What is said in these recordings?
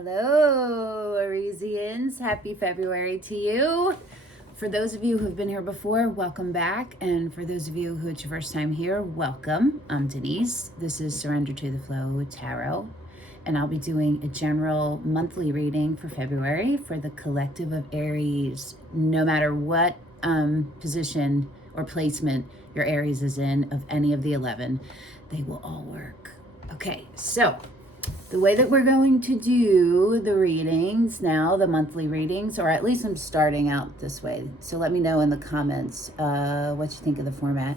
Hello, Ariesians. Happy February to you. For those of you who have been here before, welcome back. And for those of you who it's your first time here, welcome. I'm Denise. This is Surrender to the Flow Tarot. And I'll be doing a general monthly reading for February for the collective of Aries. No matter what position or placement your Aries is in of any of the 11, they will all work. Okay, so the way that we're going to do the readings now, the monthly readings, or at least I'm starting out this way. So let me know in the comments what you think of the format.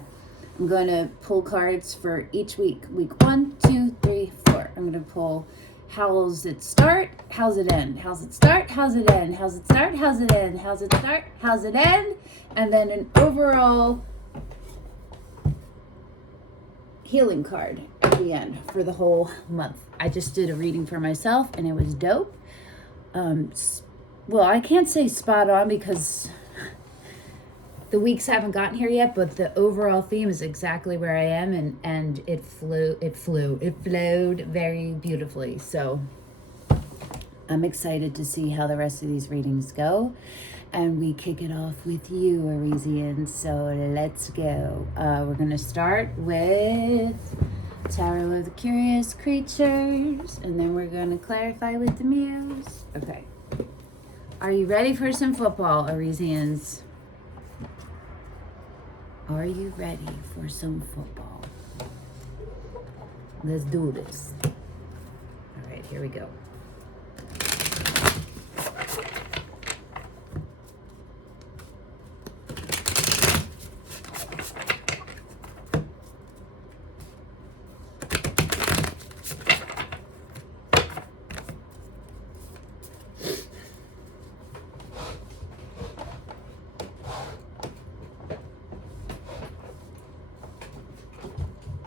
I'm going to pull cards for each week. Week 1, 2, 3, 4. I'm going to pull how's it start, how's it end, how's it start, how's it end, how's it start, how's it end, how's it start, how's it end, and then an overall healing card at the end for the whole month. I just did a reading for myself and it was dope. Well, I can't say spot on because the weeks haven't gotten here yet, but the overall theme is exactly where I am, and it flowed very beautifully. So I'm excited to see how the rest of these readings go. And we kick it off with you, Ariesians. So let's go. We're going to start with Tarot of the Curious Creatures. And then we're going to clarify with the Muse. Okay. Are you ready for some football, Ariesians? Are you ready for some football? Let's do this. All right, here we go.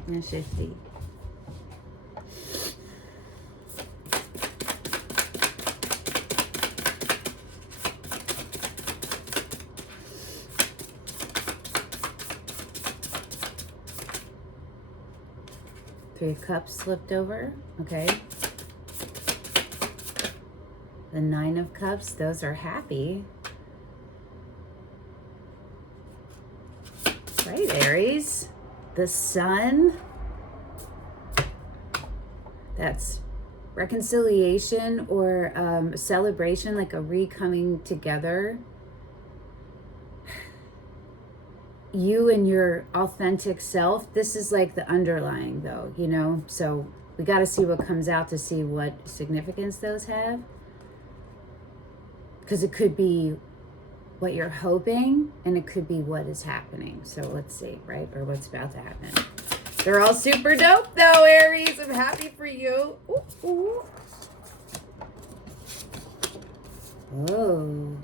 And 50. Three of Cups slipped over. Okay. The 9 of Cups, those are happy. Right, Aries. The Sun, that's reconciliation or a celebration, like a re-coming together. You and your authentic self, this is like the underlying though, you know? So we got to see what comes out to see what significance those have. Because it could be what you're hoping, and it could be what is happening. So let's see, right? Or what's about to happen. They're all super dope though, Aries. I'm happy for you. Ooh, ooh. Oh.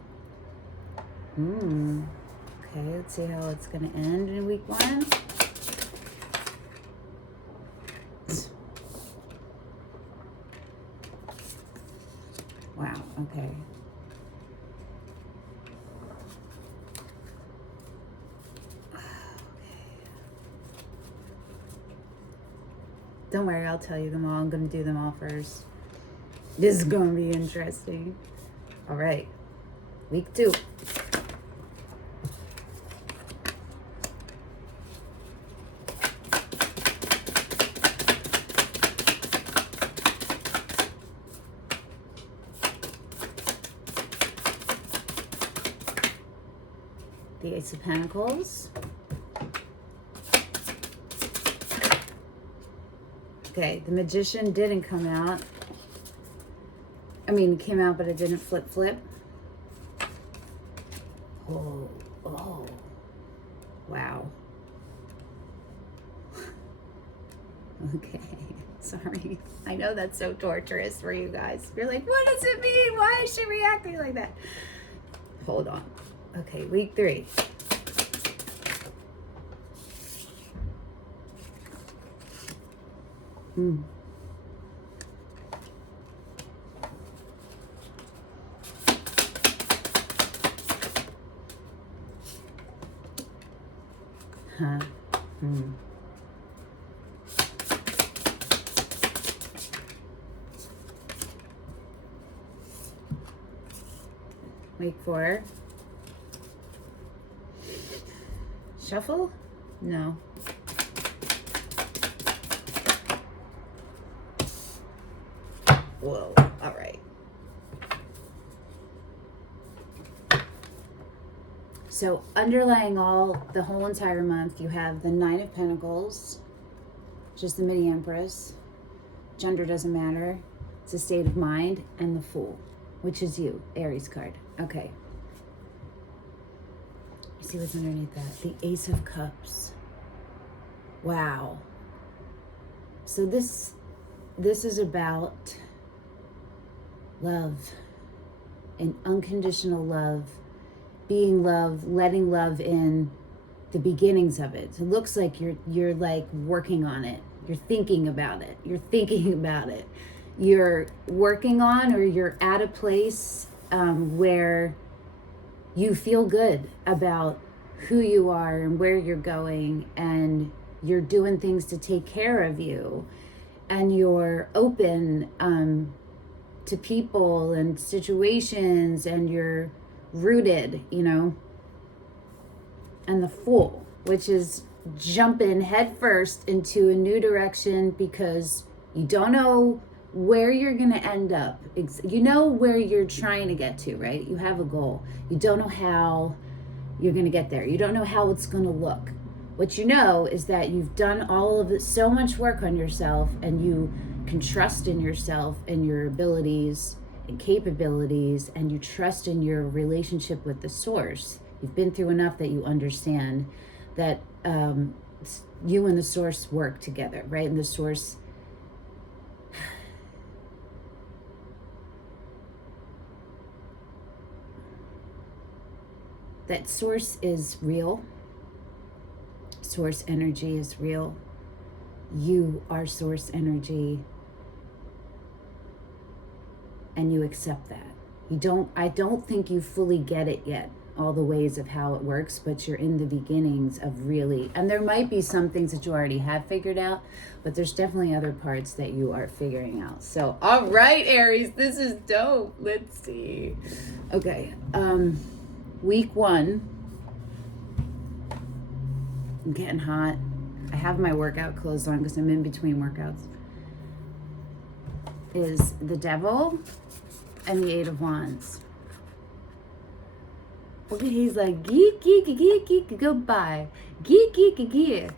Okay, let's see how it's going to end in week 1. Wow, okay. Don't worry, I'll tell you them all. I'm going to do them all first. This is going to be interesting. All right. Week 2. The Ace of Pentacles. Okay, the Magician didn't come out. I mean, it came out, but it didn't flip. Oh, wow. Okay, sorry. I know that's so torturous for you guys. You're like, what does it mean? Why is she reacting like that? Hold on. Okay, week 3. Make 4. Shuffle? No. Whoa, all right. So underlying the whole entire month, you have the 9 of Pentacles, which is the mini Empress. Gender doesn't matter. It's a state of mind, and the Fool, which is you, Aries card. Okay. You see what's underneath that? The Ace of Cups. Wow. So this is about love and unconditional love, being love, letting love in, the beginnings of it. So it looks like you're like working on it. You're thinking about it. You're thinking about it. You're working on, or you're at a place where you feel good about who you are and where you're going, and you're doing things to take care of you, and you're open to people and situations, and you're rooted, you know. And the Fool, which is jumping headfirst into a new direction because you don't know where you're going to end up. You know where you're trying to get to, right? You have a goal. You don't know how you're going to get there. You don't know how it's going to look. What you know is that you've done all of it, so much work on yourself, and you can trust in yourself and your abilities and capabilities, and you trust in your relationship with the source. You've been through enough that you understand that you and the source work together, right? And the source, that source is real. Source energy is real. You are source energy, and you accept that. I don't think you fully get it yet, all the ways of how it works, but you're in the beginnings of really, and there might be some things that you already have figured out, but there's definitely other parts that you are figuring out. So, all right, Aries, this is dope. Let's see. Okay, week 1, I'm getting hot. I have my workout clothes on because I'm in between workouts. Is the Devil and the 8 of Wands. Look at, he's like, geek, geek, geek, geek, goodbye. Geek, geek, geek.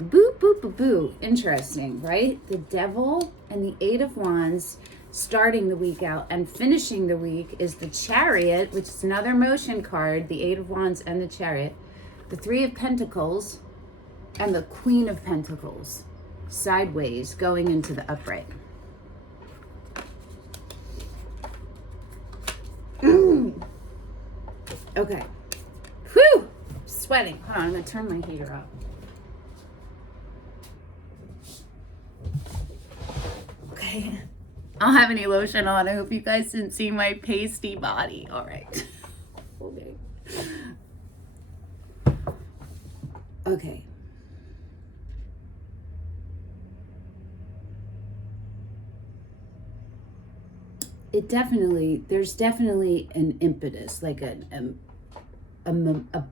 Boo, boo, boo, boo. Interesting, right? The Devil and the 8 of Wands starting the week out, and finishing the week is the Chariot, which is another motion card, the 8 of Wands and the Chariot, the 3 of Pentacles, and the Queen of Pentacles, sideways, going into the upright. Okay. Whew! Sweating. Hold on, I'm going to turn my heater up. Okay. I don't have any lotion on. I hope you guys didn't see my pasty body. All right. Okay. Okay. There's definitely an impetus, like a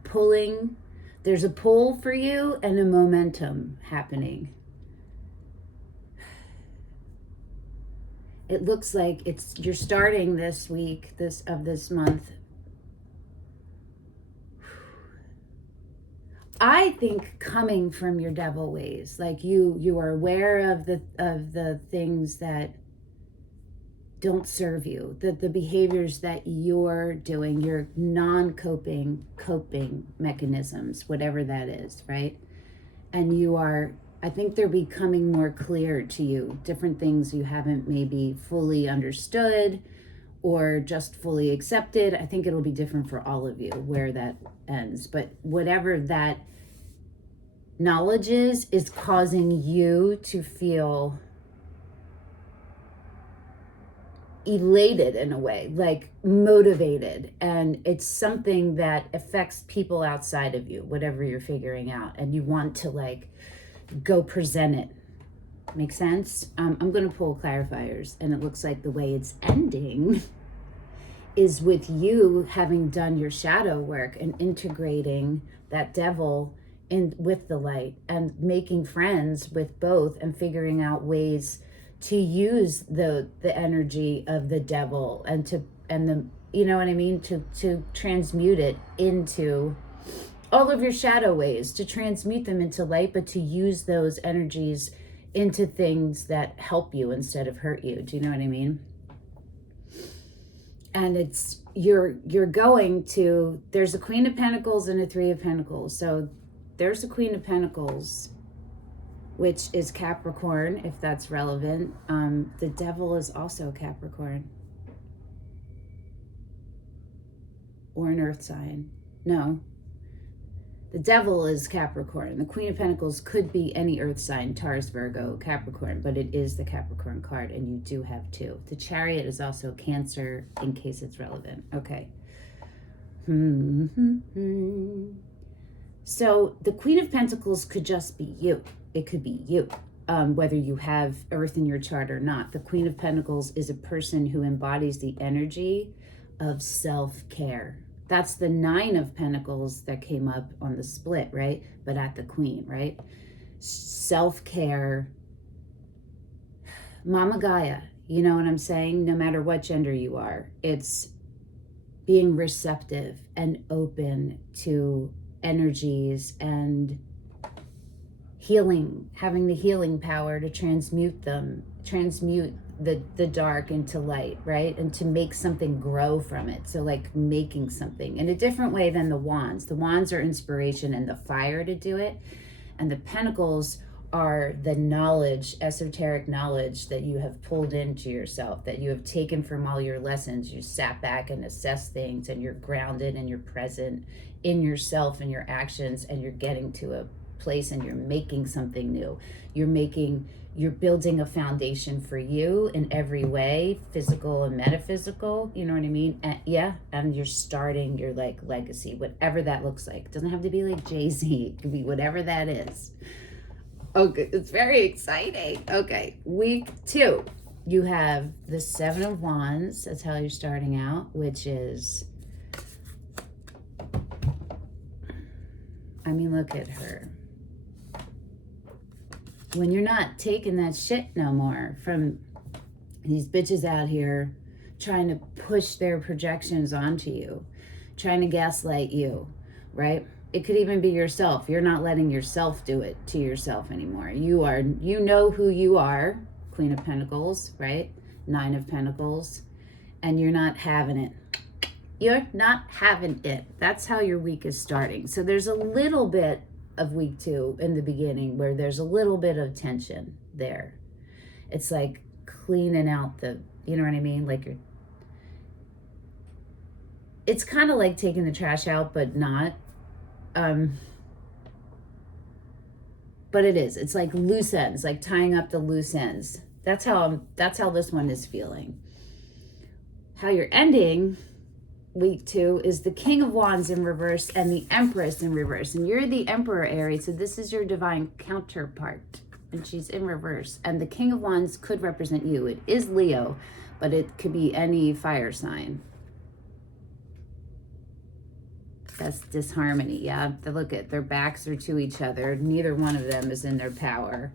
pulling. There's a pull for you and a momentum happening. It looks like you're starting this week, this month. I think coming from your devil ways, like you are aware of the things that don't serve you, the behaviors that you're doing, your non-coping mechanisms, whatever that is, right? And I think they're becoming more clear to you, different things you haven't maybe fully understood or just fully accepted. I think it'll be different for all of you where that ends, but whatever that knowledge is causing you to feel elated in a way, like motivated, and it's something that affects people outside of you, whatever you're figuring out, and you want to like go present it. Make sense? I'm going to pull clarifiers, and it looks like the way it's ending is with you having done your shadow work and integrating that devil in with the light and making friends with both and figuring out ways to use the energy of the devil and the you know what I mean, to transmute it into all of your shadow ways, to transmute them into light, but to use those energies into things that help you instead of hurt you. Do you know what I mean? And it's you're going to, there's a Queen of Pentacles and a Three of Pentacles. So there's a Queen of Pentacles, which is Capricorn, if that's relevant. The devil is also Capricorn. Or an earth sign. No. The devil is Capricorn. The Queen of Pentacles could be any earth sign, Taurus, Virgo, Capricorn, but it is the Capricorn card, and you do have two. The Chariot is also Cancer, in case it's relevant. Okay. So the Queen of Pentacles could just be you. It could be you, whether you have earth in your chart or not. The Queen of Pentacles is a person who embodies the energy of self-care. That's the Nine of Pentacles that came up on the split, right? But at the Queen, right? Self-care. Mama Gaia, you know what I'm saying? No matter what gender you are, it's being receptive and open to energies and healing, having the healing power to transmute them, transmute the dark into light, right? And to make something grow from it. So like making something in a different way than the wands. The wands are inspiration and the fire to do it. And the pentacles are the knowledge, esoteric knowledge that you have pulled into yourself, that you have taken from all your lessons. You sat back and assessed things, and you're grounded and you're present in yourself and your actions, and you're getting to a place and you're making something new. You're building a foundation for you in every way, physical and metaphysical, you know what I mean? And and you're starting your like legacy, whatever that looks like. It doesn't have to be like Jay-Z, it could be whatever that is. Okay, it's very exciting. Okay, week 2, you have the Seven of Wands. That's how you're starting out, which is, I mean, look at her. When you're not taking that shit no more from these bitches out here trying to push their projections onto you, trying to gaslight you, right? It could even be yourself. You're not letting yourself do it to yourself anymore. You know who you are, Queen of Pentacles, right? Nine of Pentacles, and you're not having it. You're not having it. That's how your week is starting. So there's a little bit of week 2 in the beginning where there's a little bit of tension there. It's like cleaning out the, you know what I mean? Like it's kind of like taking the trash out, but not. But it is. It's like loose ends, like tying up the loose ends. That's how this one is feeling. How you're ending week 2 is the King of Wands in reverse and the Empress in reverse. And you're the Emperor, Aries, so this is your divine counterpart. And she's in reverse. And the King of Wands could represent you. It is Leo, but it could be any fire sign. That's disharmony, yeah. Look at their backs are to each other. Neither one of them is in their power.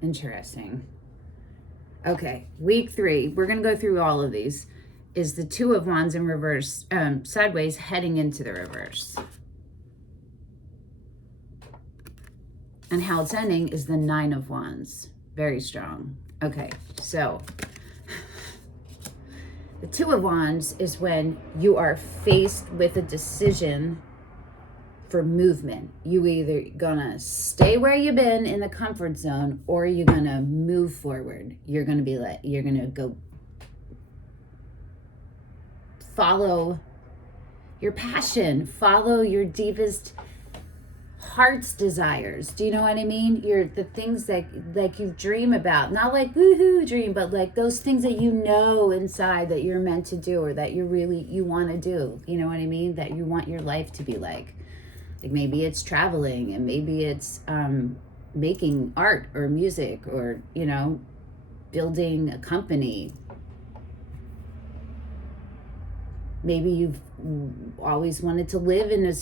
Interesting. Okay, week 3. We're going to go through all of these. Is the Two of Wands in reverse, sideways, heading into the reverse. And how it's ending is the Nine of Wands. Very strong. Okay, so the Two of Wands is when you are faced with a decision for movement. You either gonna stay where you've been in the comfort zone, or you're gonna move forward. You're gonna be like, you're gonna go follow your passion, follow your deepest heart's desires. Do you know what I mean? The things that like you dream about, not like woohoo dream, but like those things that you know inside that you're meant to do, or that you want to do. You know what I mean? That you want your life to be like maybe it's traveling, and maybe it's making art or music, or building a company. Maybe you've always wanted to live in a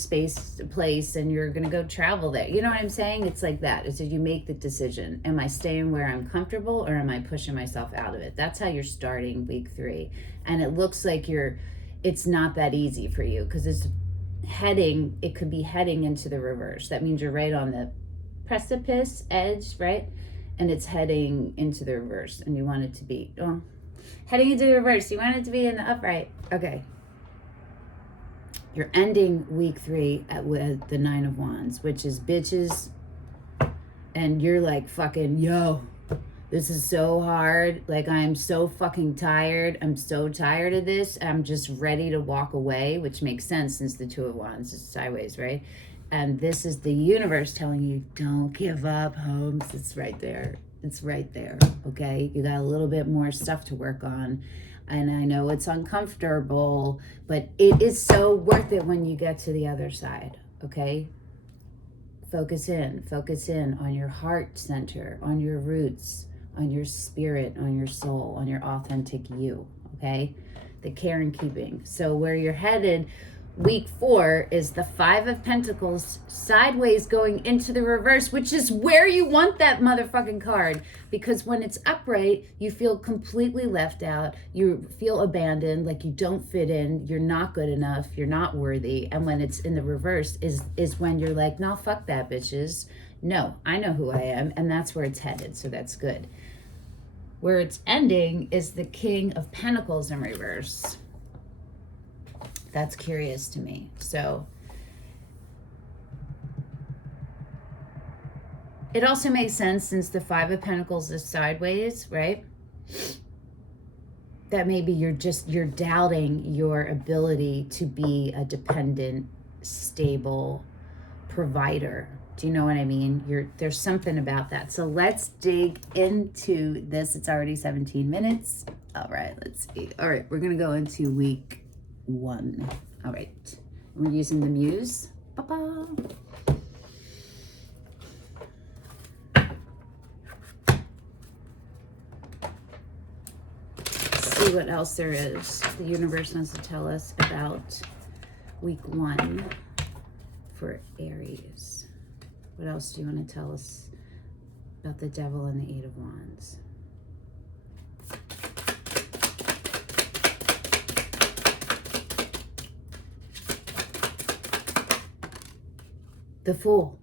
place, and you're going to go travel there. You know what I'm saying? It's like that. It's that you make the decision. Am I staying where I'm comfortable, or am I pushing myself out of it? That's how you're starting week 3. And it looks like it's not that easy for you, because it could be heading into the reverse. That means you're right on the precipice edge, right? And it's heading into the reverse, and you want it to be heading into the reverse. You want it to be in the upright. Okay. You're ending week 3 with the 9 of Wands, which is bitches. And you're like, fucking, yo, this is so hard. Like, I'm so fucking tired. I'm so tired of this. I'm just ready to walk away, which makes sense since the 2 of Wands is sideways, right? And this is the universe telling you, don't give up, Holmes. It's right there. It's right there, okay? You got a little bit more stuff to work on. And I know it's uncomfortable, but it is so worth it when you get to the other side, okay? Focus in on your heart center, on your roots, on your spirit, on your soul, on your authentic you, okay? The care and keeping. So where you're headed, week 4 is the 5 of Pentacles sideways going into the reverse, which is where you want that motherfucking card. Because when it's upright, you feel completely left out. You feel abandoned, like you don't fit in. You're not good enough. You're not worthy. And when it's in the reverse is when you're like, no, fuck that, bitches. No, I know who I am. And that's where it's headed. So that's good. Where it's ending is the King of Pentacles in reverse. That's curious to me. So it also makes sense, since the 5 of Pentacles is sideways, right? That maybe you're doubting your ability to be a dependent, stable provider. Do you know what I mean? There's something about that. So let's dig into this. It's already 17 minutes. All right, let's see. All right, we're going to go into week 1. All right, we're using the Muse. Ba-ba. See what else there is. The universe wants to tell us about week 1 for Aries. What else do you want to tell us about the Devil and the 8 of Wands? The Fool,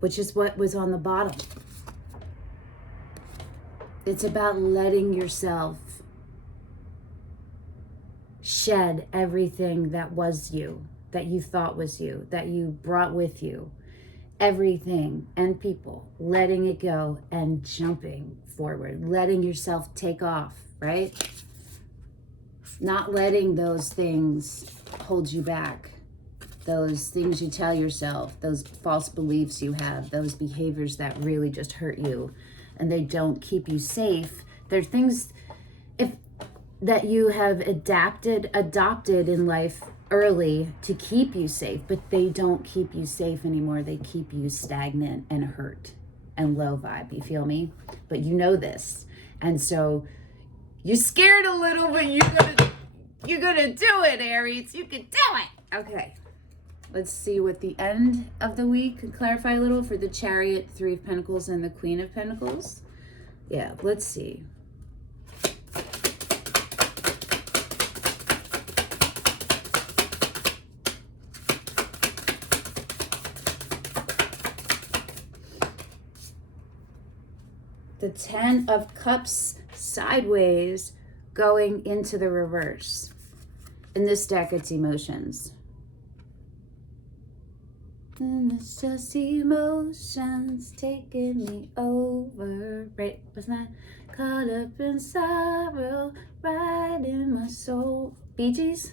which is what was on the bottom. It's about letting yourself shed everything that was you, that you thought was you, that you brought with you. Everything and people, letting it go and jumping forward, letting yourself take off, right? Not letting those things hold you back. Those things you tell yourself, those false beliefs you have, those behaviors that really just hurt you and they don't keep you safe. They're things that you have adopted in life early to keep you safe, but they don't keep you safe anymore. They keep you stagnant and hurt and low vibe. You feel me? But you know this. And so you're scared a little, but you're gonna do it, Aries. You can do it. Okay. Let's see what the end of the week can clarify a little for the Chariot, 3 of Pentacles, and the Queen of Pentacles. Yeah, let's see. The 10 of Cups sideways going into the reverse. In this deck, it's emotions. And it's just emotions taking me over. Right? Wasn't that caught up in sorrow, right in my soul? Bee Gees?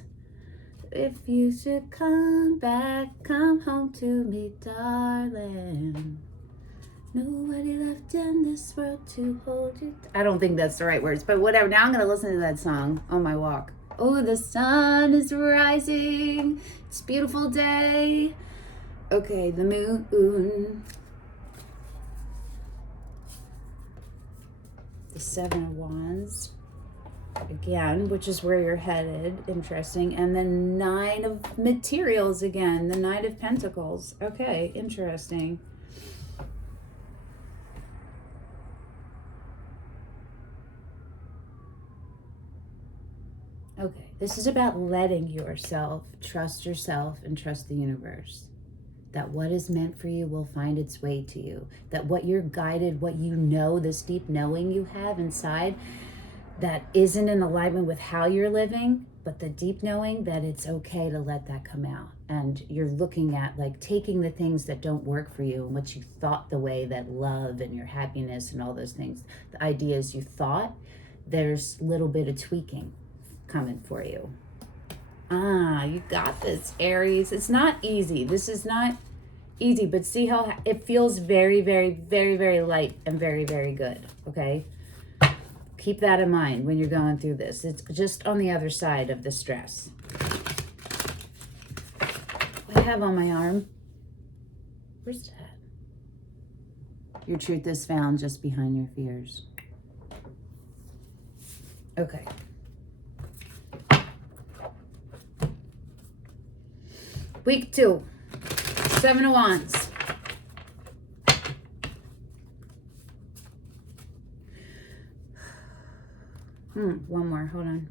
If you should come back, come home to me, darling. Nobody left in this world to hold you. I don't think that's the right words, but whatever. Now I'm going to listen to that song on my walk. Oh, the sun is rising. It's a beautiful day. Okay, the moon. The Seven of Wands. Again, which is where you're headed. Interesting. And the Nine of Materials again. The Knight of Pentacles. Okay, interesting. Okay, this is about letting yourself trust yourself and trust the universe. That what is meant for you will find its way to you. That what you're guided, what you know, this deep knowing you have inside that isn't in alignment with how you're living, but the deep knowing that it's okay to let that come out. And you're looking at like taking the things that don't work for you and what you thought the way that love and your happiness and all those things, the ideas you thought, there's a little bit of tweaking coming for you. You got this, Aries. It's not easy. This is not easy, but see how it feels very, very, very, very light and very, very good. Okay. Keep that in mind when you're going through this. It's just on the other side of the stress. What I have on my arm? Where's that? Your truth is found just behind your fears. Okay. Week 2. Seven of Wands. One more. Hold on.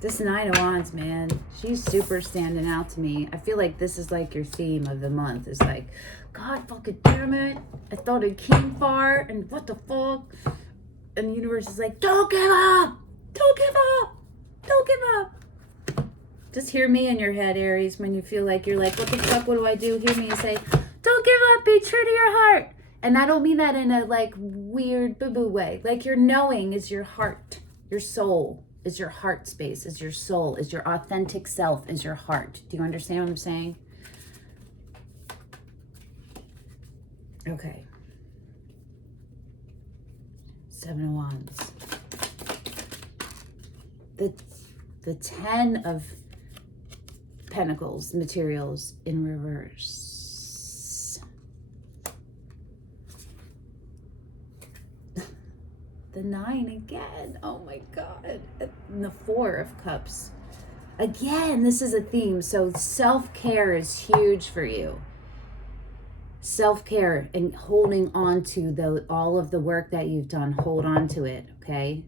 This Nine of Wands, man, she's super standing out to me. I feel like this is like your theme of the month. It's like, God fucking damn it. I thought it came far, and what the fuck? And the universe is like, don't give up. Don't give up. Don't give up. Just hear me in your head, Aries, when you feel like you're like, what the fuck, what do I do? Hear me say, don't give up. Be true to your heart. And I don't mean that in a like weird boo-boo way. Like your knowing is your heart, your soul is your heart space, is your soul, is your authentic self, is your heart. Do you understand what I'm saying? Okay. Seven of Wands. The Ten of Pentacles, materials in reverse. The 9 again. Oh my God. And the 4 of Cups. Again, this is a theme. So self-care is huge for you. Self-care and holding on to all of the work that you've done. Hold on to it, okay?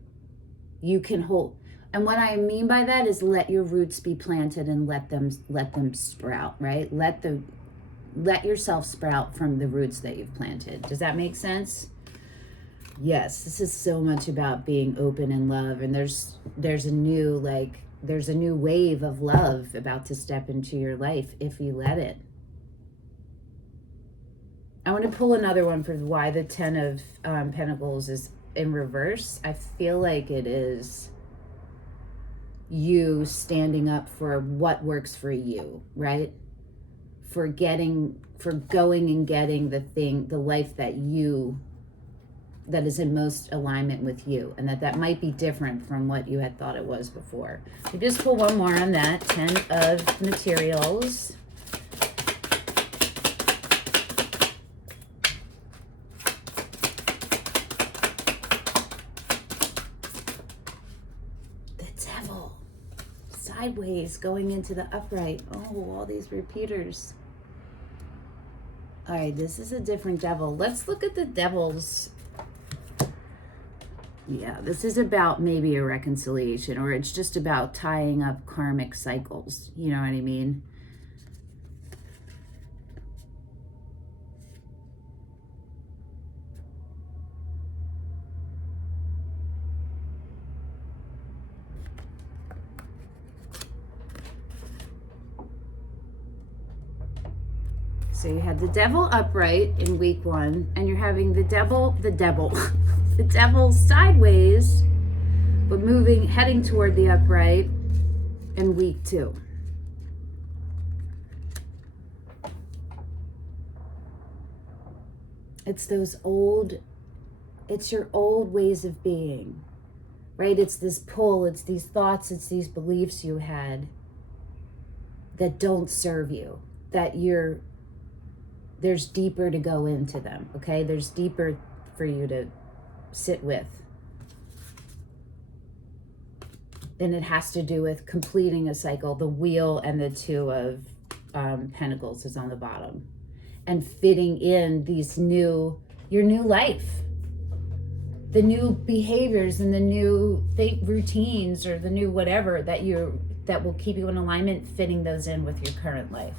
You can hold. And what I mean by that is let your roots be planted and let them sprout, right? Let yourself sprout from the roots that you've planted. Does that make sense? Yes, this is so much about being open in love, and there's a new wave of love about to step into your life if you let it. I want to pull another one for why the Ten of Pentacles is in reverse. I feel like it is you standing up for what works for you, right? For going and getting the life that is in most alignment with you, and that might be different from what you had thought it was before. We just pull one more on that. 10 of Materials. The Devil. Sideways, going into the upright. Oh, all these repeaters. All right, this is a different devil. Let's look at the devils. Yeah, this is about maybe a reconciliation, or it's just about tying up karmic cycles. You know what I mean? So you had the Devil upright in week 1, and you're having the devil. the Devil sideways, but heading toward the upright in week 2. It's your old ways of being, right? It's this pull, it's these thoughts, it's these beliefs you had that don't serve you, that there's deeper to go into them, okay? There's deeper for you to sit with. And it has to do with completing a cycle. The wheel and the 2 of Pentacles is on the bottom. And fitting in your new life. The new behaviors and the new routines, or the new whatever that will keep you in alignment, fitting those in with your current life.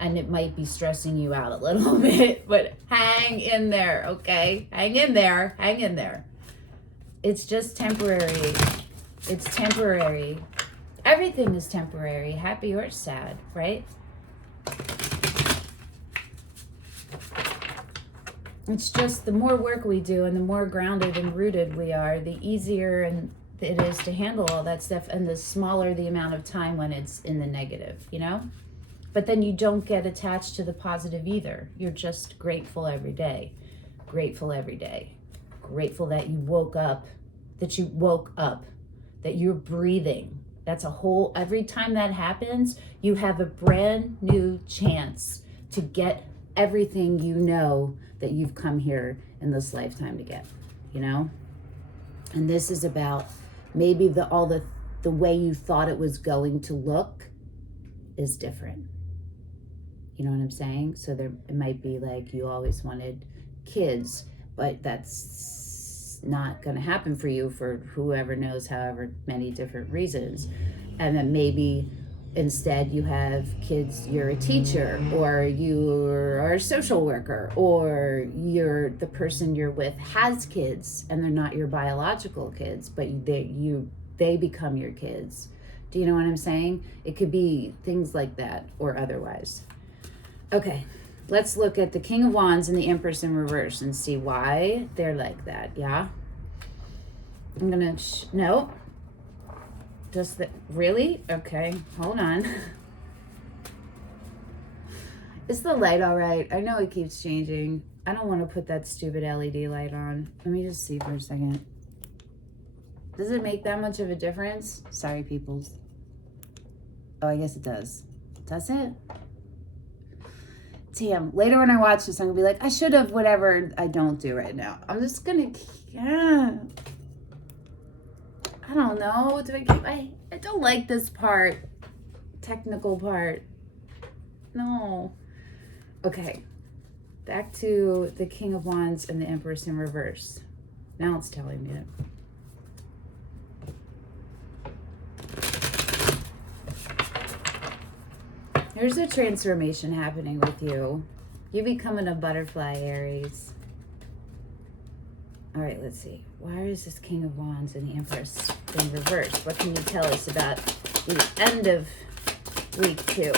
And it might be stressing you out a little bit, but hang in there, okay? Hang in there. It's just temporary. It's temporary. Everything is temporary, happy or sad, right? It's just the more work we do and the more grounded and rooted we are, the easier it is to handle all that stuff, and the smaller the amount of time when it's in the negative, you know? But then you don't get attached to the positive either. You're just grateful every day. Grateful every day. Grateful that you woke up, that you're breathing. That's every time that happens, you have a brand new chance to get everything you know that you've come here in this lifetime to get, you know? And this is about maybe the way you thought it was going to look is different. You know what I'm saying? So it might be like you always wanted kids, but that's not going to happen for you for whoever knows however many different reasons. And then maybe instead you have kids, you're a teacher, or you are a social worker, or the person you're with has kids and they're not your biological kids, but they become your kids. Do you know what I'm saying? It could be things like that or otherwise. Okay, let's look at the King of Wands and the Empress in reverse and see why they're like that, yeah? I'm gonna, no. Just that, really? Okay, hold on. Is the light all right? I know it keeps changing. I don't want to put that stupid LED light on. Let me just see for a second. Does it make that much of a difference? Sorry, peoples. Oh, I guess it does. Does it? Damn, later when I watch this, I'm gonna be like, I should have whatever. I don't do right now. I'm just gonna, I don't know. I don't like this part. Technical part. No. Okay. Back to the King of Wands and the Empress in reverse. Now it's telling me it. There's a transformation happening with you. You're becoming a butterfly, Aries. All right, let's see. Why is this King of Wands and the Empress in reverse? What can you tell us about the end of week 2?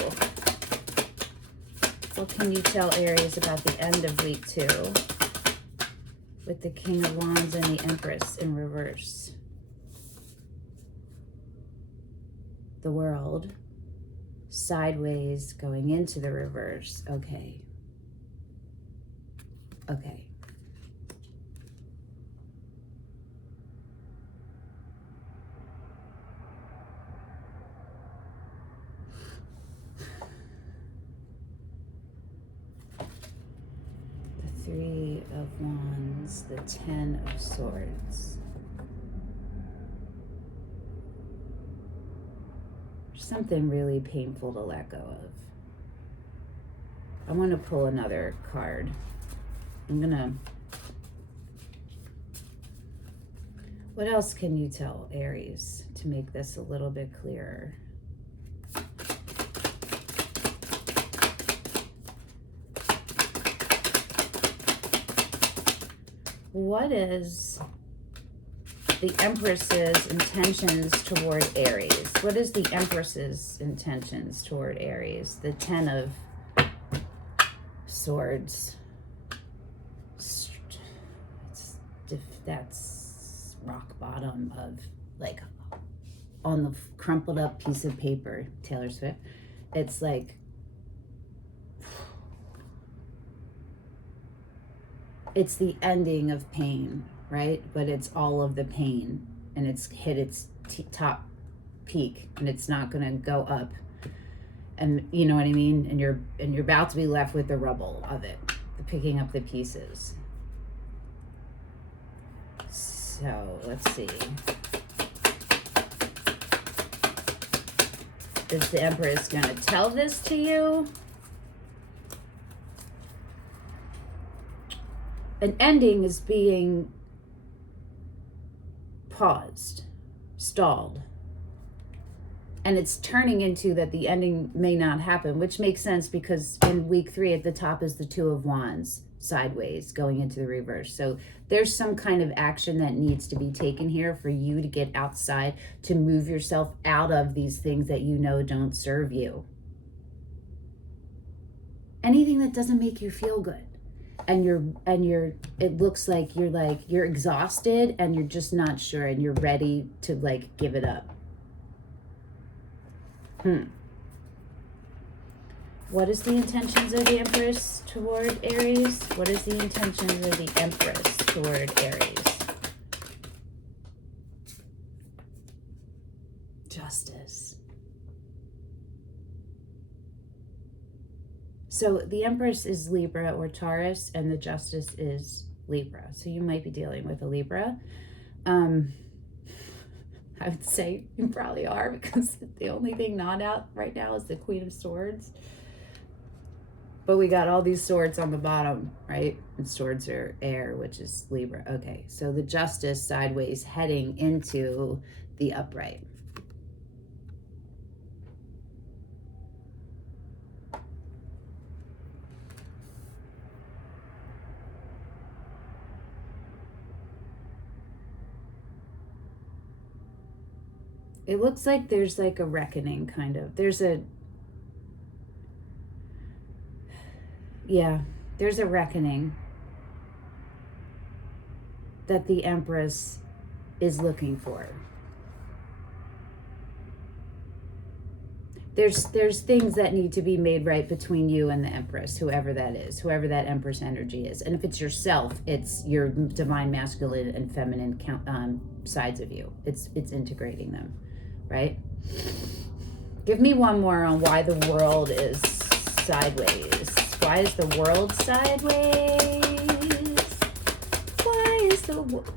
What can you tell Aries about the end of week 2 with the King of Wands and the Empress in reverse? The World. Sideways going into the reverse. Okay. Okay. The 3 of Wands, the 10 of Swords. Something really painful to let go of. I want to pull another card. What else can you tell Aries to make this a little bit clearer? What is the Empress's intentions toward Aries? What is the Empress's intentions toward Aries? The 10 of Swords. It's that's rock bottom of, like, on the crumpled up piece of paper, Taylor Swift, it's like, it's the ending of pain, right? But it's all of the pain, and it's hit its top peak, and it's not going to go up. And you know what I mean? And you're about to be left with the rubble of it, picking up the pieces. So let's see. Is the Empress going to tell this to you? An ending is being paused, stalled. And it's turning into that the ending may not happen, which makes sense because in week 3 at the top is the Two of Wands sideways going into the reverse. So there's some kind of action that needs to be taken here for you to get outside, to move yourself out of these things that you know don't serve you. Anything that doesn't make you feel good. And it looks like you're exhausted and you're just not sure and you're ready to like give it up. What is the intentions of the Empress toward Aries? What is the intentions of the Empress toward Aries? Justice. So the Empress is Libra or Taurus, and the Justice is Libra. So you might be dealing with a Libra. I would say you probably are, because the only thing not out right now is the Queen of Swords. But we got all these swords on the bottom, right? And swords are air, which is Libra. Okay, so the Justice sideways heading into the upright. It looks like there's like a reckoning, kind of. There's a reckoning that the Empress is looking for. There's things that need to be made right between you and the Empress, whoever that is, whoever that Empress energy is. And if it's yourself, it's your divine masculine and feminine sides of you. It's integrating them, right? Give me one more on why the world is sideways. Why is the world sideways? Why is the world?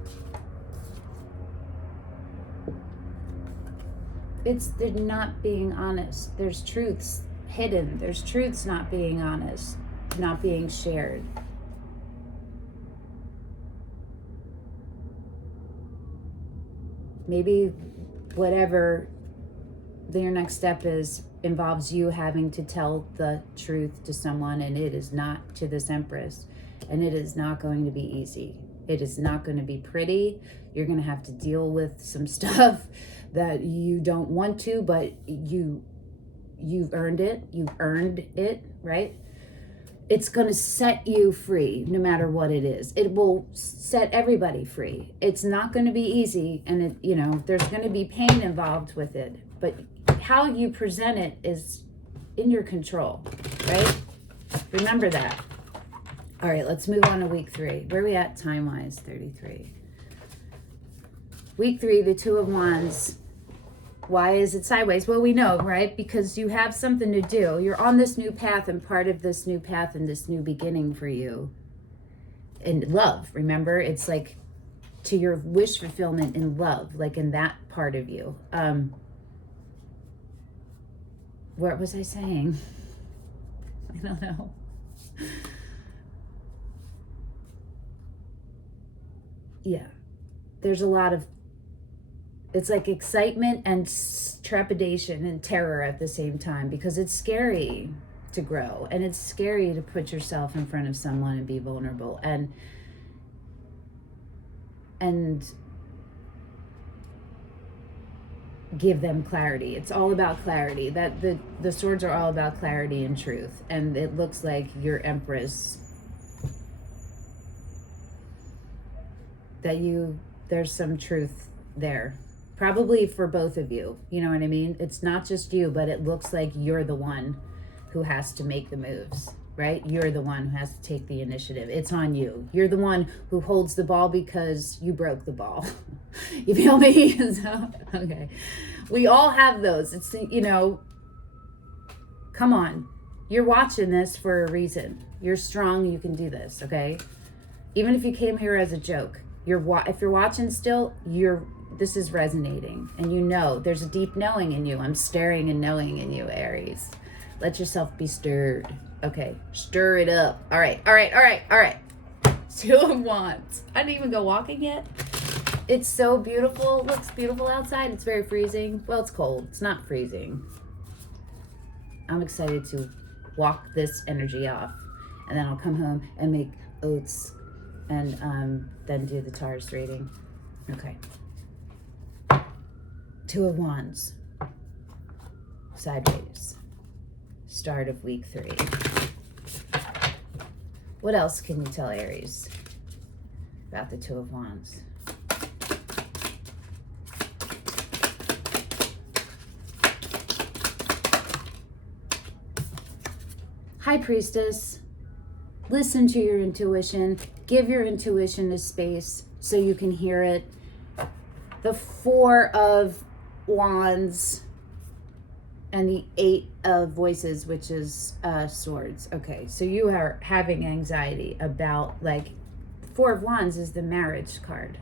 They're not being honest. There's truths hidden. There's truths not being honest, not being shared. Maybe whatever your next step is involves you having to tell the truth to someone, and it is not to this Empress, and it is not going to be easy. It is not going to be pretty. You're going to have to deal with some stuff that you don't want to, but you've earned it. You've earned it, right? It's going to set you free no matter what it is. It will set everybody free. It's not going to be easy, and there's going to be pain involved with it, but how you present it is in your control, right? Remember that. All right, let's move on to week 3. Where are we at time-wise? 33. Week 3, the Two of Wands. Why is it sideways? Well, we know, right? Because you have something to do. You're on this new path, and part of this new path and this new beginning for you in love. Remember, it's like to your wish fulfillment in love, like in that part of you. What was I saying? I don't know. Yeah, there's a lot of, it's like excitement and trepidation and terror at the same time, because it's scary to grow, and it's scary to put yourself in front of someone and be vulnerable and give them clarity. It's all about clarity. That the swords are all about clarity and truth, and it looks like your Empress that there's some truth there. Probably for both of you. You know what I mean? It's not just you, but it looks like you're the one who has to make the moves, right? You're the one who has to take the initiative. It's on you. You're the one who holds the ball because you broke the ball. You feel me? So, okay. We all have those. It's, you know, come on. You're watching this for a reason. You're strong. You can do this, okay? Even if you came here as a joke, if you're watching still, this is resonating, and you know there's a deep knowing in you. I'm staring and knowing in you, Aries. Let yourself be stirred. Okay, stir it up. All right. Two of Wands. I didn't even go walking yet. It's so beautiful. It looks beautiful outside. It's very freezing. Well, it's cold. It's not freezing. I'm excited to walk this energy off, and then I'll come home and make oats, and then do the Taurus reading. Okay. Two of Wands. Sideways. Start of week 3. What else can you tell Aries about the Two of Wands? High Priestess. Listen to your intuition. Give your intuition a space so you can hear it. The Four of Wands and the 8 of Voices, which is Swords. Okay, so you are having anxiety about, like, Four of Wands is the marriage card.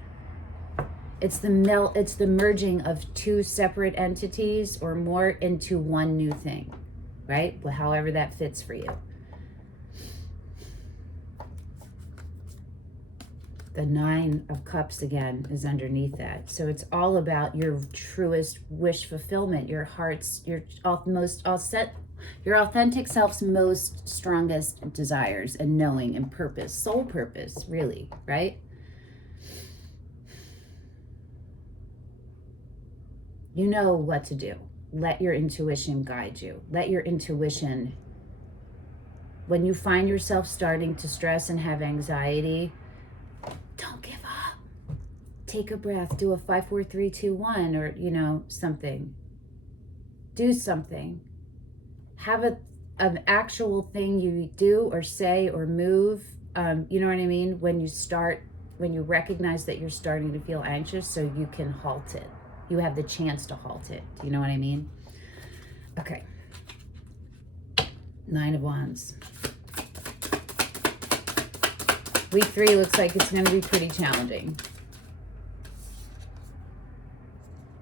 It's the merging of 2 separate entities or more into one new thing, right? Well, however that fits for you. The 9 of Cups again is underneath that. So it's all about your truest wish fulfillment, your heart's, your authentic self's most strongest desires and knowing and purpose, soul purpose, really, right? You know what to do. Let your intuition guide you. Let your intuition, when you find yourself starting to stress and have anxiety, don't give up. Take a breath. Do a 5, 4, 3, 2, 1, or, you know, something. Do something. Have an actual thing you do or say or move. You know what I mean? When you recognize that you're starting to feel anxious, so you can halt it. You have the chance to halt it. Do you know what I mean? Okay. 9 of Wands. Week 3 looks like it's going to be pretty challenging.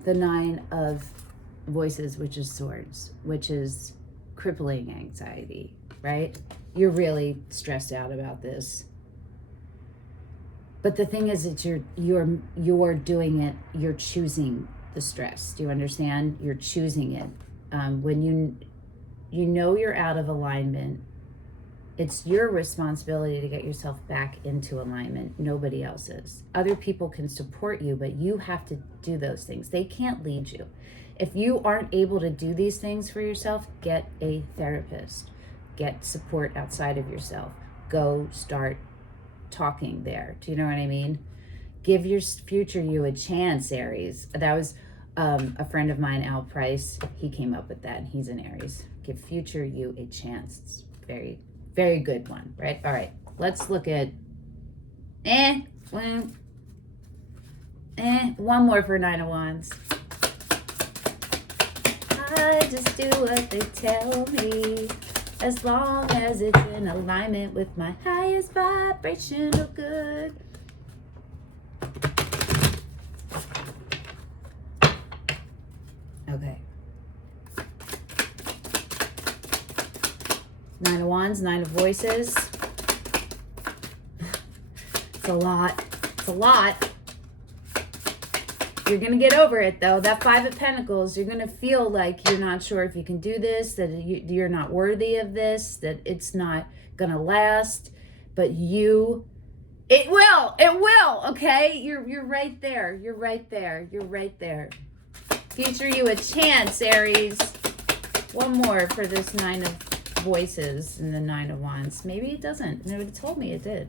The 9 of Voices, which is Swords, which is crippling anxiety, right? You're really stressed out about this. But the thing is that you're doing it, you're choosing the stress. Do you understand? You're choosing it. When you know you're out of alignment, it's your responsibility to get yourself back into alignment. Nobody else's. Other people can support you, but you have to do those things. They can't lead you. If you aren't able to do these things for yourself, get a therapist. Get support outside of yourself. Go start talking there. Do you know what I mean? Give your future you a chance, Aries. That was a friend of mine, Al Price. He came up with that. He's an Aries. Give future you a chance. It's very, very good one, right? All right, let's look at one more for 9 of Wands. I just do what they tell me, as long as it's in alignment with my highest vibrational good. Okay. 9 of Wands, 9 of Voices. It's a lot. It's a lot. You're going to get over it, though. That 5 of Pentacles, you're going to feel like you're not sure if you can do this, that you're not worthy of this, that it's not going to last. But it will, okay? You're right there. You're right there. You're right there. Future you a chance, Aries. One more for this 9 of Voices and the 9 of Wands. Maybe it doesn't. Nobody told me it did.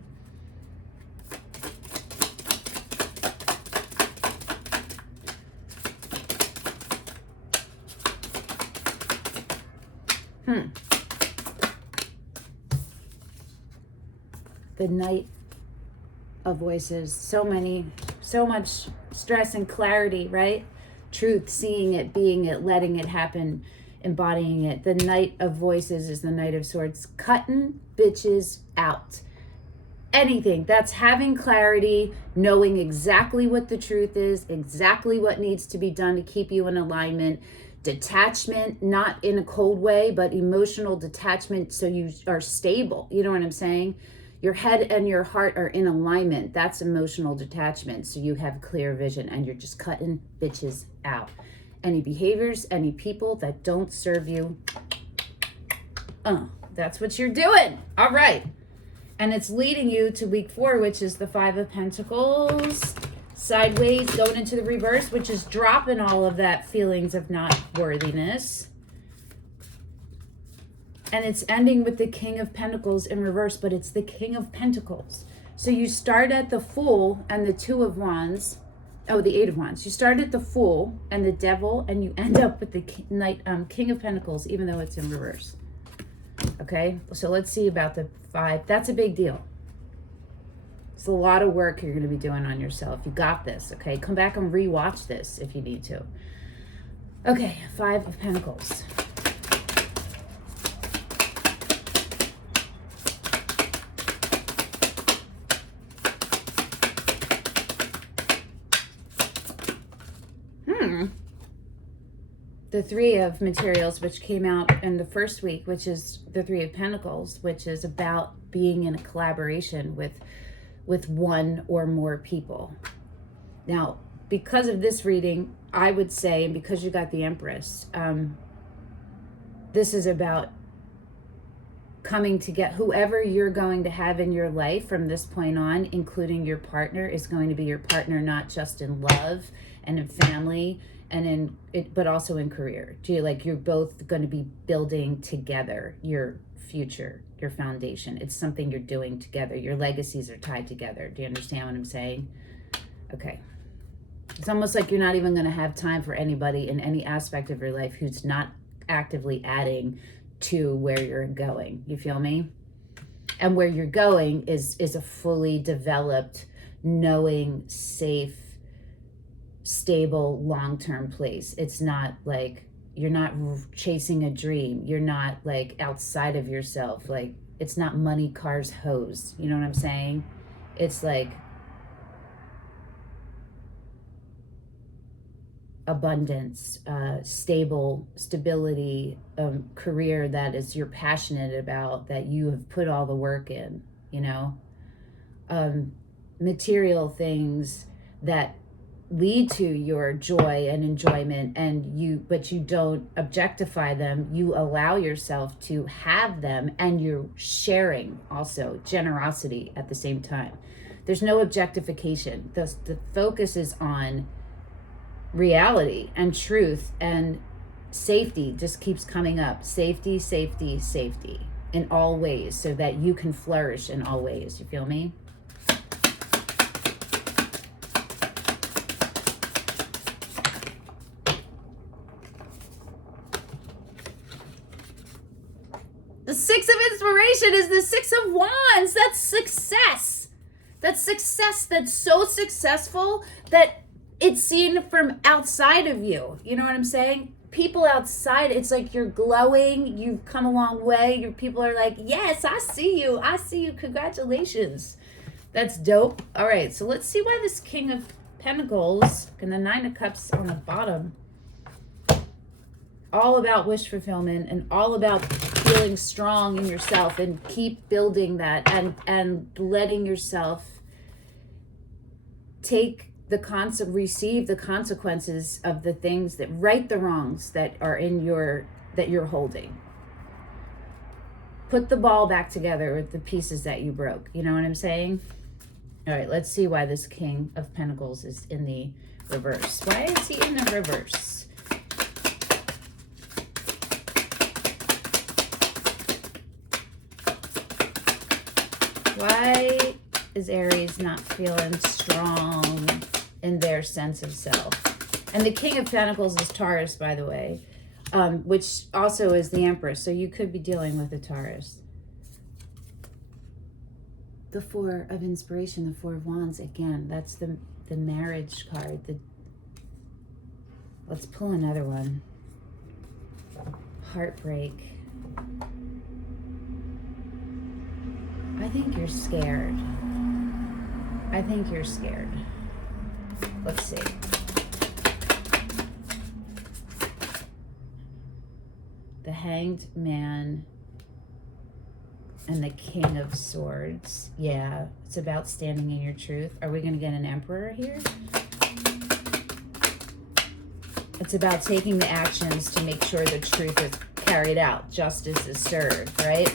The Knight of Voices. So much stress and clarity, right? Truth, seeing it, being it, letting it happen, embodying it. The Knight of Voices is the Knight of Swords. Cutting bitches out. Anything. That's having clarity, knowing exactly what the truth is, exactly what needs to be done to keep you in alignment. Detachment, not in a cold way, but emotional detachment so you are stable. You know what I'm saying? Your head and your heart are in alignment. That's emotional detachment. So you have clear vision and you're just cutting bitches out. Any behaviors, any people that don't serve you, that's what you're doing. All right. And it's leading you to week 4, which is the 5 of Pentacles. Sideways, going into the reverse, which is dropping all of that feelings of not worthiness. And it's ending with the King of Pentacles in reverse, but it's the King of Pentacles. So you start at the Fool and the 2 of Wands. Oh, the 8 of Wands. You start at the Fool and the Devil, and you end up with the King of Pentacles, even though it's in reverse. Okay, so let's see about the 5. That's a big deal. It's a lot of work you're going to be doing on yourself. You got this, okay? Come back and rewatch this if you need to. Okay, 5 of Pentacles. The 3 of Materials, which came out in the first week, which is the 3 of Pentacles, which is about being in a collaboration with one or more people. Now, because of this reading, I would say, and because you got the Empress, this is about coming to get whoever you're going to have in your life from this point on, including your partner, is going to be your partner, not just in love and in family and in it, but also in career. You're both going to be building together your future, your foundation. It's something you're doing together. Your legacies are tied together. Do you understand what I'm saying? Okay. It's almost like you're not even going to have time for anybody in any aspect of your life who's not actively adding to where you're going. You feel me? And where you're going is a fully developed, knowing, safe, stable, long-term place. It's not like you're not chasing a dream. You're not like outside of yourself. Like, it's not money, cars, hoes. You know what I'm saying? It's like abundance, stability, career that is you're passionate about, that you have put all the work in, you know, material things that lead to your joy and enjoyment, but you don't objectify them. You allow yourself to have them, and you're sharing also generosity at the same time. There's no objectification. The focus is on reality and truth, and safety just keeps coming up. Safety, safety, safety in all ways, so that you can flourish in all ways. You feel me? The 6 of Inspiration is the 6 of Wands. That's success. That's success. That's so successful that it's seen from outside of you. You know what I'm saying? People outside, it's like you're glowing. You've come a long way. Your people are like, yes, I see you. I see you. Congratulations. That's dope. All right, so let's see why this King of Pentacles and the 9 of Cups on the bottom, all about wish fulfillment and all about feeling strong in yourself, and keep building that, and letting yourself receive the consequences of the things that right the wrongs that are in that you're holding. Put the ball back together with the pieces that you broke. You know what I'm saying? All right, let's see why this King of Pentacles is in the reverse. Why is he in the reverse? Why is Aries not feeling strong in their sense of self? And the King of Pentacles is Taurus, by the way. which also is the Empress. So you could be dealing with a Taurus. The Four of Inspiration, the Four of Wands, again, that's the marriage card. Let's pull another one. Heartbreak. I think you're scared. I think you're scared. Let's see. The Hanged Man and the King of Swords. Yeah, it's about standing in your truth. Are we going to get an Emperor here? It's about taking the actions to make sure the truth is carried out. Justice is served, right?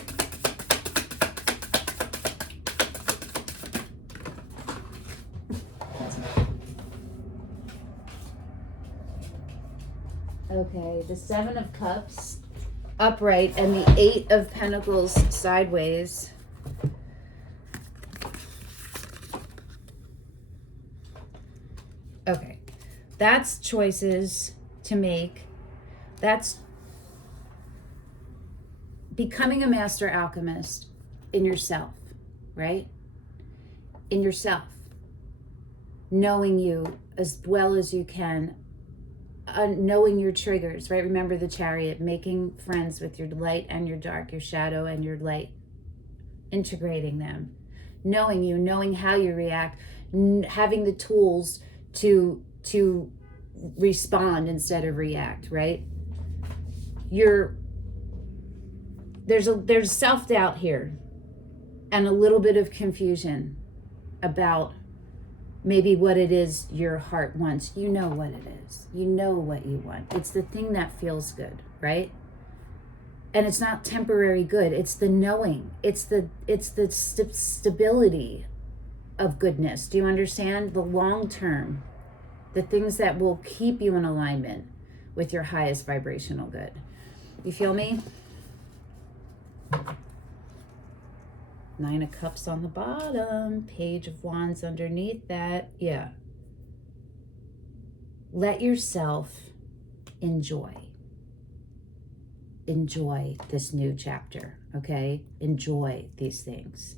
Okay, the Seven of Cups upright and the Eight of Pentacles sideways. Okay, that's choices to make. That's becoming a master alchemist in yourself, right? In yourself. Knowing you as well as you can. Knowing your triggers, right? Remember the Chariot, making friends with your light and your dark, your shadow and your light, integrating them, knowing you, knowing how you react, having the tools to respond instead of react, right? There's self-doubt here and a little bit of confusion about maybe what it is your heart wants. You know what it is. You know what you want. It's the thing that feels good, right? And it's not temporary good. It's the knowing. It's the stability of goodness. Do you understand? The long term, the things that will keep you in alignment with your highest vibrational good. You feel me? Nine of Cups on the bottom, Page of Wands underneath that. Yeah. Let yourself enjoy this new chapter, okay? Enjoy these things.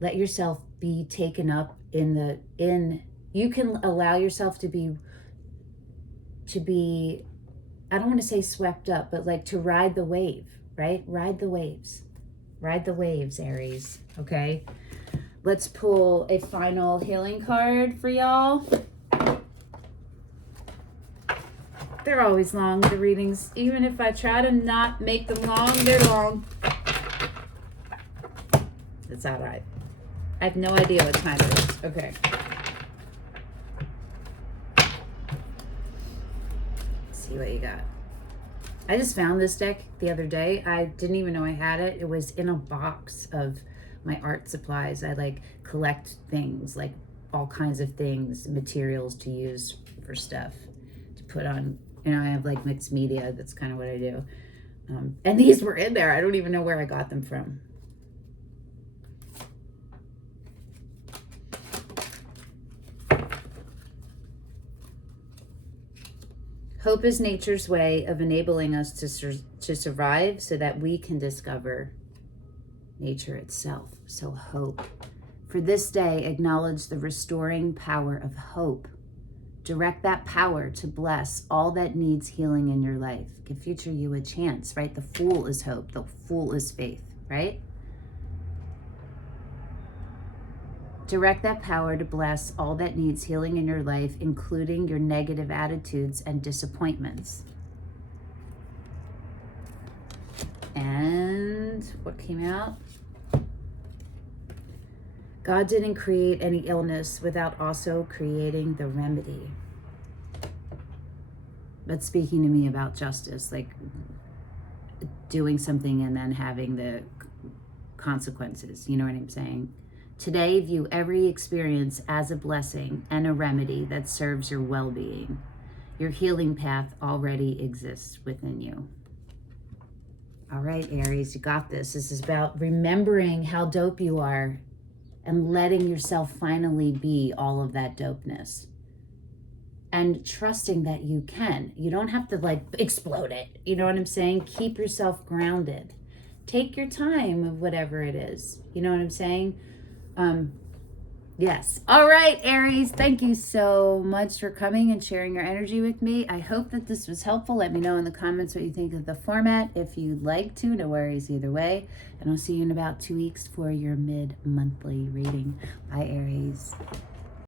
Let yourself be taken up you can allow yourself to be, I don't want to say swept up, but like to ride the wave, right? Ride the waves. Ride the waves, Aries, okay? Let's pull a final healing card for y'all. They're always long, the readings. Even if I try to not make them long, they're long. It's all right. I have no idea what time it is. Okay. Let's see what you got. I just found this deck the other day. I didn't even know I had it. It was in a box of my art supplies. I like collect things, like all kinds of things, materials to use for stuff to put on. You know, I have like mixed media. That's kind of what I do. And these were in there. I don't even know where I got them from. Hope is nature's way of enabling us to survive so that we can discover nature itself. So hope. For this day, acknowledge the restoring power of hope. Direct that power to bless all that needs healing in your life. Give future you a chance, right? The Fool is hope. The Fool is faith, right? Direct that power to bless all that needs healing in your life, including your negative attitudes and disappointments. And what came out? God didn't create any illness without also creating the remedy. That's speaking to me about justice, like doing something and then having the consequences. You know what I'm saying? Today, view every experience as a blessing and a remedy that serves your well-being. Your healing path already exists within you. All right, Aries, you got this. This is about remembering how dope you are and letting yourself finally be all of that dopeness. and trusting that you can. You don't have to like explode it. You know what I'm saying? Keep yourself grounded. Take your time of whatever it is. You know what I'm saying? Yes. All right, Aries. Thank you so much for coming and sharing your energy with me. I hope that this was helpful. Let me know in the comments what you think of the format. If you'd like to, no worries either way. And I'll see you in about 2 weeks for your mid-monthly reading. Bye, Aries.